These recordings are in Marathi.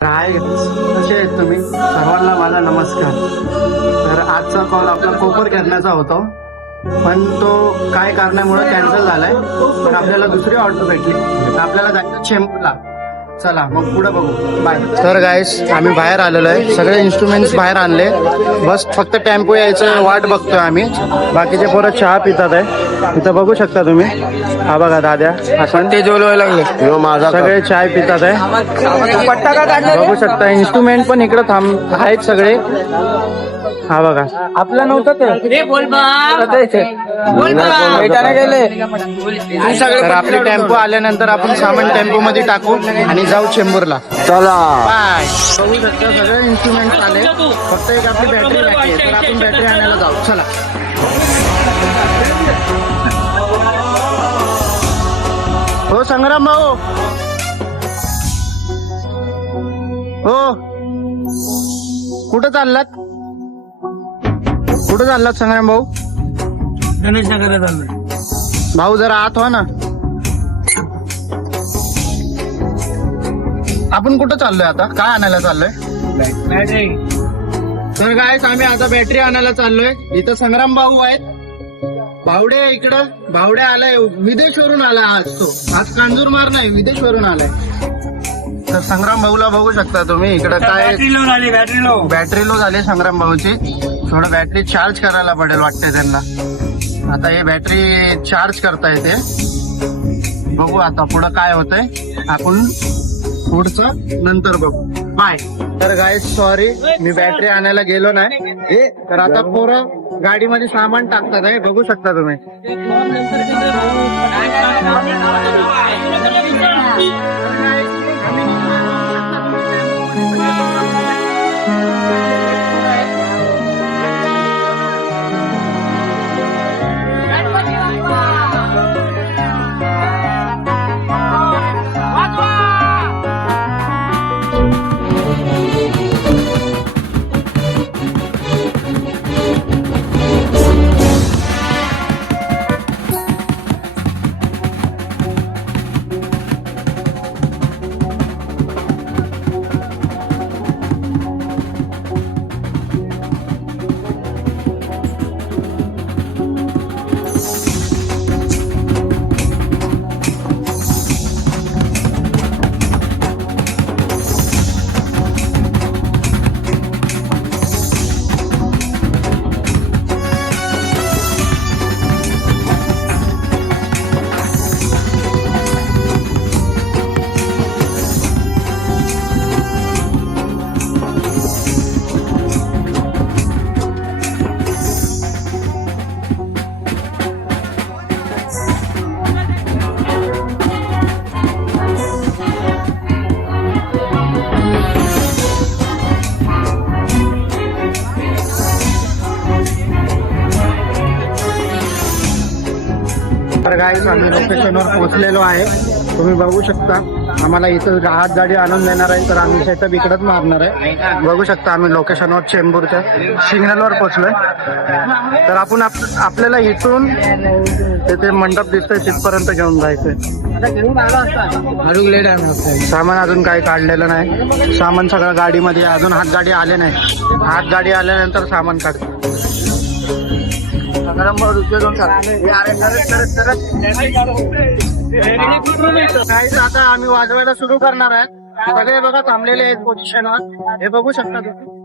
हाय कसे आहेत तुम्ही सर्वांना माझा नमस्कार. तर आजचा कॉल आपला कोपर करण्याचा होता, पण तो काय कारणामुळे कॅन्सल झालाय. तर आपल्याला दुसरी ऑर्डर भेटली, तर आपल्याला जायचं चेंबूरला. चला मग पुढे बघू. बाय. तर गाईस आम्ही बाहेर आलेलो आहे, सगळे इन्स्ट्रुमेंट्स बाहेर आणले, बस फक्त टेम्पो यायचं वाट बघतोय आम्ही. बाकीचे पोरं चहा पितात आहे, इथं बघू शकता तुम्ही. हा बघा दाद्या असं ते जेवलं लागले, माझा सगळे चाय पितात आहे. बघू शकता इन्स्ट्रुमेंट पण इकडे थांब आहेत सगळे. हा बघा आपला नव्हतं तर आपले टेम्पो आल्यानंतर आपण सामान टेम्पो मध्ये टाकू आणि जाऊ चेंबूरला. चला बाय. बघू शकता सगळे इन्स्ट्रुमेंट आले, फक्त एक आपली बॅटरी बाकी आहे, तर आपण बॅटरी आणायला जाऊ. चला हो संग्राम भाऊ. हो कुठं चाललात? कुठं चाललात संग्राम भाऊ? गणेश नगरला चाललोय. भाऊ जरा आत व्हा ना. आपण कुठं चाललोय आता? काय आणायला चाललोय? तर गायस आम्ही आता बॅटरी आणायला चाललोय. इथं संग्राम भाऊ आहेत. भावडे इकडं भावडे आलाय, विदेशवरून आलाय आज. तो आज कांजूरमार नाही, विदेशवरून आलाय. तर संग्राम भाऊला बघू शकता तुम्ही इकडं काय बॅटरी लो झाली संग्राम भाऊची. थोडं बॅटरी चार्ज करायला पडेल वाटते त्यांना. आता हे बॅटरी चार्ज करता येते, बघू आता पुढं काय होतंय. आपण पुढचं नंतर बघू. बाय. तर गाईस सॉरी मी बॅटरी आणायला गेलो नाही, तर आता पोरं गाडीमध्ये सामान टाकतात आहे, बघू शकता तुम्ही. तर गाईस आम्ही लोकेशनवर पोहोचलेलो आहे, तुम्ही बघू शकता. आम्हाला इथं हात गाडी आणून देणार आहे, तर आम्ही सेटअप इकडंच मारणार आहे. बघू शकता आम्ही लोकेशनवर चेंबूरच्या सिग्नलवर पोहोचलोय. तर आपण आपल्याला इथून तिथे मंडप दिसतोय तिथपर्यंत घेऊन जायचंय. सामान अजून काही काढलेलं नाही, सामान सगळं गाडीमध्ये. अजून हात गाडी आले नाही, हात गाडी आल्यानंतर सामान काढतो. आता आम्ही वाजवायला सुरू करणार आहे. सगळे बघा थांबलेले आहेत पोझिशनवर, हे बघू शकता तुम्ही.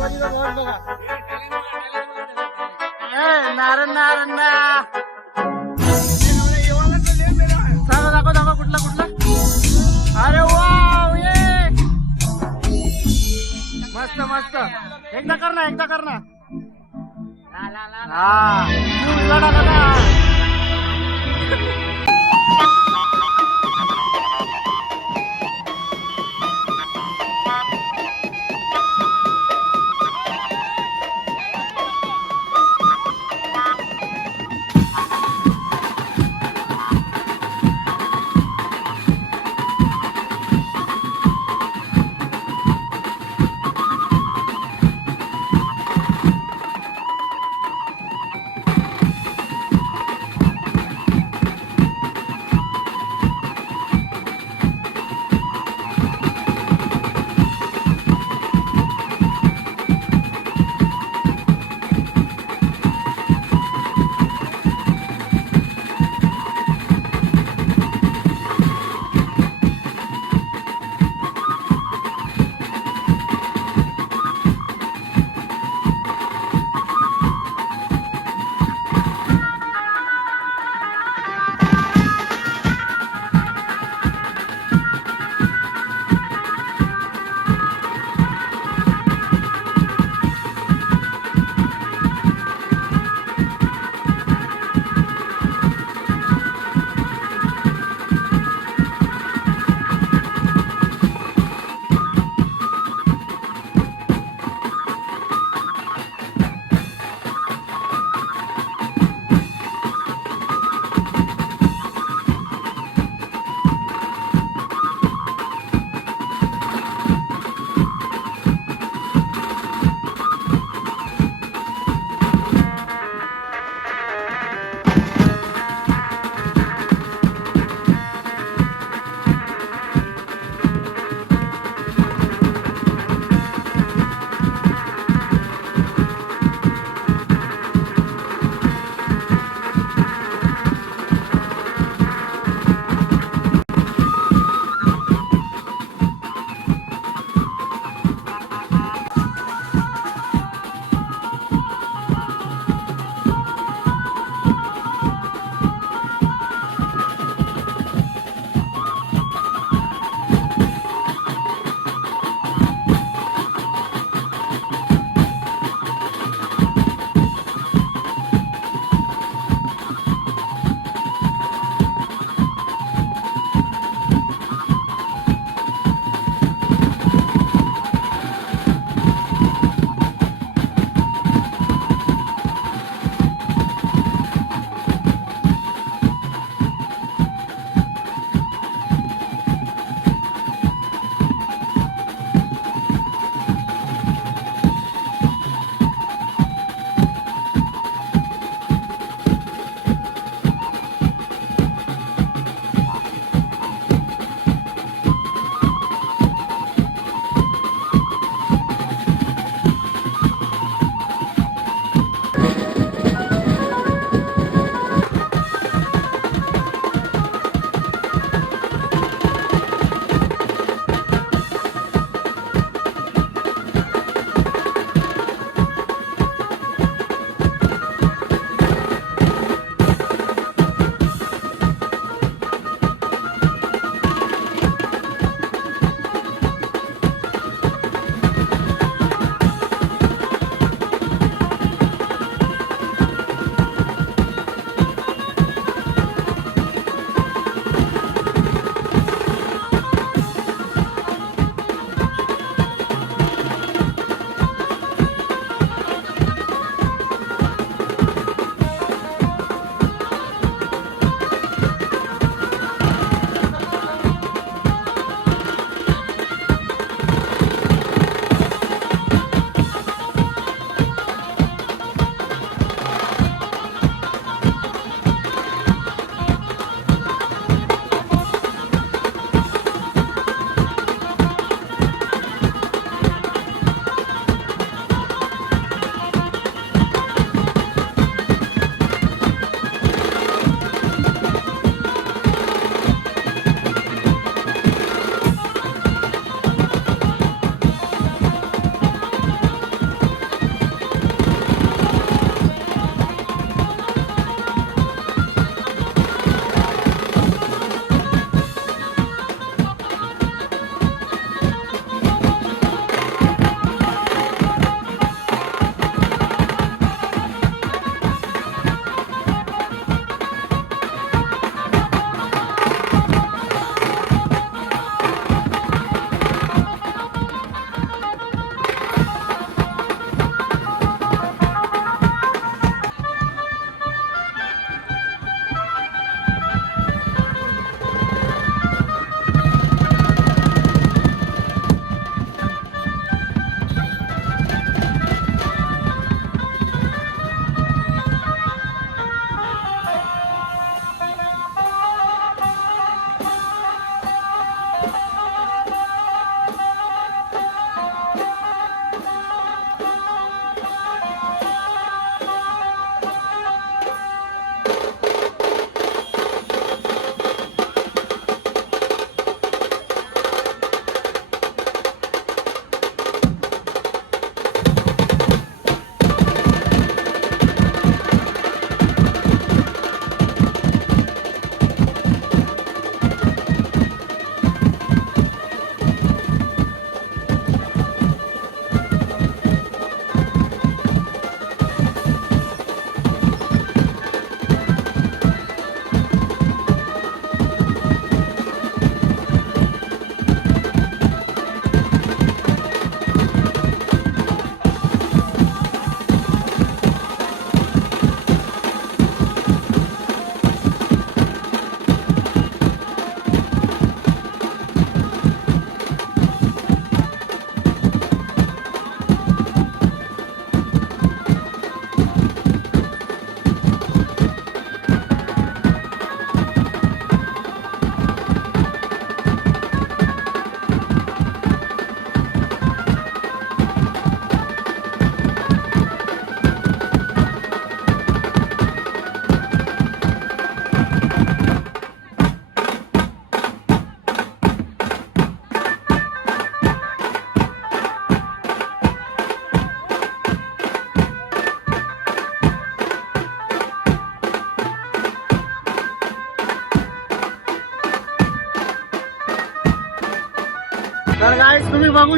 शिवाजीचा बॉल बघा. नारायण नारायण दाखव दाखव कुठला कुठला. अरे वाव ये मस्त मस्त. एकदा कर ना एकदा कर ना. हा उजवा टाका ना.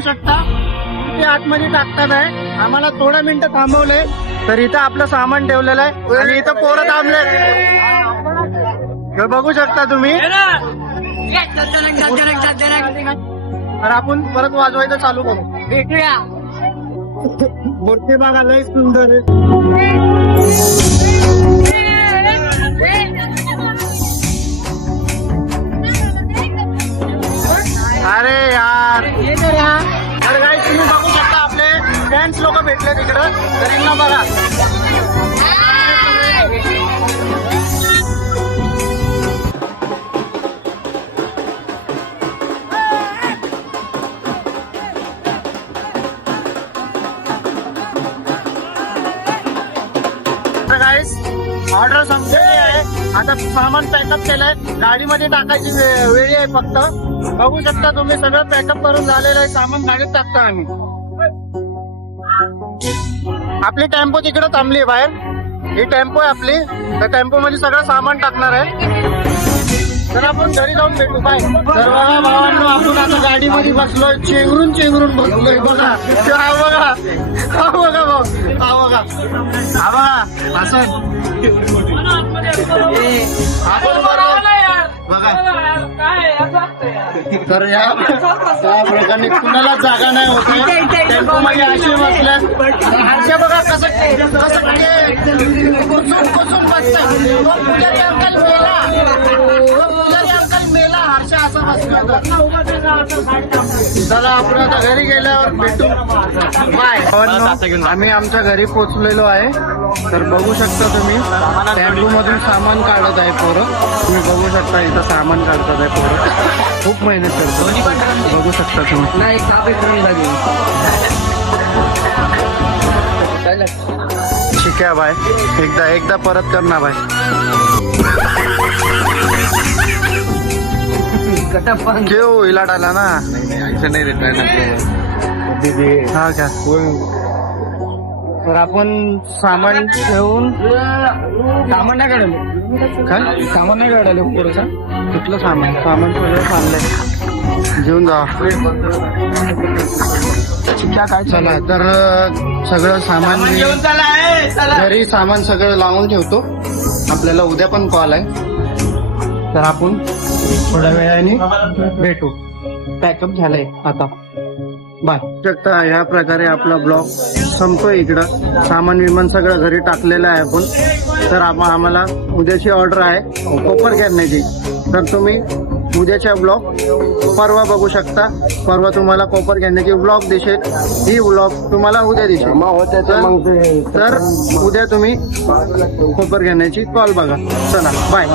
शकता ते आतमध्ये टाकतात आहे. आम्हाला थोडं मिनिटं थांबवलंय तर इथं आपलं सामान ठेवलेलं आहे आणि इथं पोरं थांबले. हे बघू शकता तुम्ही. तर आपण परत वाजवायचं चालू करू. भेटूया. मूर्ती बघा लय सुंदर आहे. अरे यार तर काय तुम्ही बघू शकता आपले फॅन्स लोक भेटले तिकडं तर यांना बघा. ऑर्डर संपलेली आहे. आता सामान पॅकअप केलंय. गाडीमध्ये टाकायची वेळी आहे फक्त. बघू शकता तुम्ही सगळं पॅकअप करून झालेलं आहे. सामान गाडीत टाकतो आम्ही. आपली टेम्पो तिकडे थांबली आहे बाहेर. ही टेम्पो आहे आपली. त्या टेम्पो मध्ये सगळं सामान टाकणार आहे. तर आपण घरी जाऊन भेटू. बाय. तर बघा भावांनो आपण आता गाडीमध्ये बसलोय. चेंगरून बसलोय. बघा हा बघा हा बघा भाऊ हा बघा हा बघा असं आपण बघा. तर या प्रकारे कुणाला जागा नाही होते. टेम्पो मध्ये असे बसल्या. हर्षा बघा कसं बसतं. अंकल मेला हर्षा असं बसला. चला आपण आता घरी गेल्यावर भेटू. बाय. आम्ही आमच्या घरी पोहोचलेलो आहे. तर बघू शकता तुम्ही टेम्पो मधून सामान काढत आहे पोरं. तुम्ही बघू शकता इथं सामान काढतात आहे पोरं. खूप मेहनत करतो. बघू शकता तुम्ही. नाही ठीक आहे बाय. एकदा परत कर ना बाय. घेऊ इला टाला ना. हा का. तर आपण सामान ठेवून सामान नाही काढलं. काय सामान नाही काढलं पुढचं. कुठलं सामान सगळं चाललंय. घेऊन जा. काय चला तर सगळं सामान घरी सामान सगळं लावून ठेवतो. आपल्याला उद्या पण कॉल आहे. तर आपण थोड्या वेळाने भेटू. पॅकअप झालंय आता. बाय. शकता या प्रकारे आपला ब्लॉग संपतोय. इकडं सामान विमान सगळं घरी टाकलेलं आहे आपण. तर आम्हाला उद्याची ऑर्डर आहे कोपर करण्याची. तर तुम्ही उद्याच्या ब्लॉग परवा बघू शकता. परवा तुम्हाला कोपर घेण्याची ब्लॉग दिसेल. ही ब्लॉग तुम्हाला उद्या दिसेल. तर उद्या तुम्ही कोपर घेण्याची कॉल बघा. चला बाय.